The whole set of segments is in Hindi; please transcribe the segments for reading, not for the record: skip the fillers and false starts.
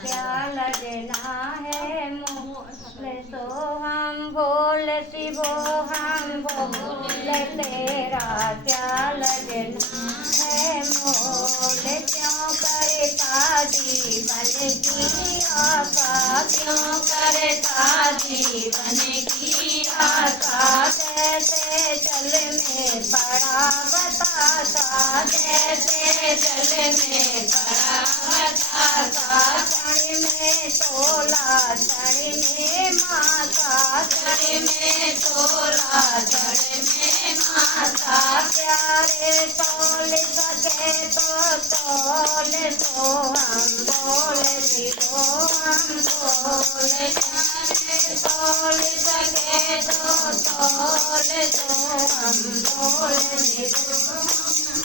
क्या लगना है मोल तो हम बोल शिवो हम बोल तेरा क्या लगना है मोल क्यों करता जीवन की आशा क्यों करता जीवन की आशा जैसे जल में बड़ा बतासा जैसे जल में बड़ा बतासा क्षण में तोला क्षण में माता क्षण में तोला क्षण में माता प्यारे तोल सके तो तोल तो हम बोल दियो हम बोल प्यारे तोल सके तो तोल तो हम बोल दियो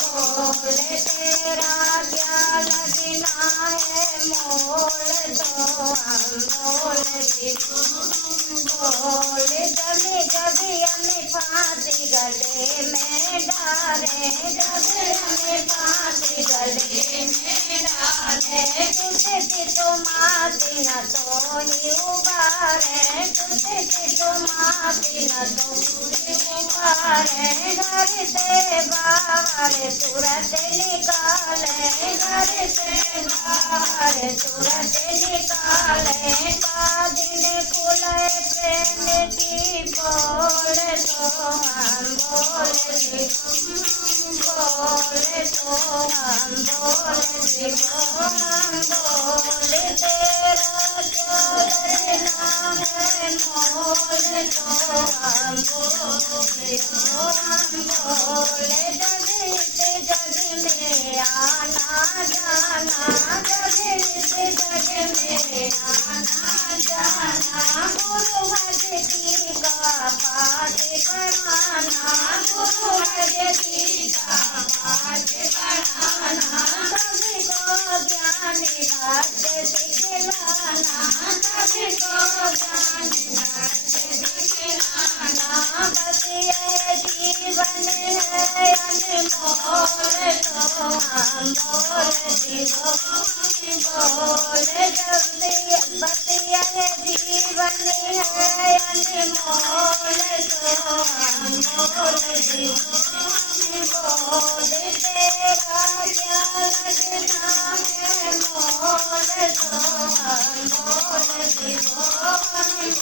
बोल तेरा क्या लगना है मोल तो हम बोल दियो बोल जब जब हमें फांसी गले में डाले जब हमें फांसी गले में डाले तुझे तो माती न तो ही उबारे तुझे तो माती न तो ही उबारे घर से बाहर तुरंत निकाले घर से बाहर तुरंत निकाले दिन खुले प्रेम की बोल तो हम बोल तो हम बोल तेरा क्या लगना है मोल तो हम बोल जग में आना जाना जग में आना जाना गुरु भक्ति का पाठ कराना गुरु भक्ति का पाठ कराना सभी को ज्ञान भक्त सिखलाना सभी को ज्ञान भक्त सिखलाना बस ये जीवन है अनमोल तो हम बोल दियो बोल जल्दी बस यह जीवन है अनमोल तो हम बोल दियो बोल तेरा क्या लगना है मोल तो हम बोल दियो बोल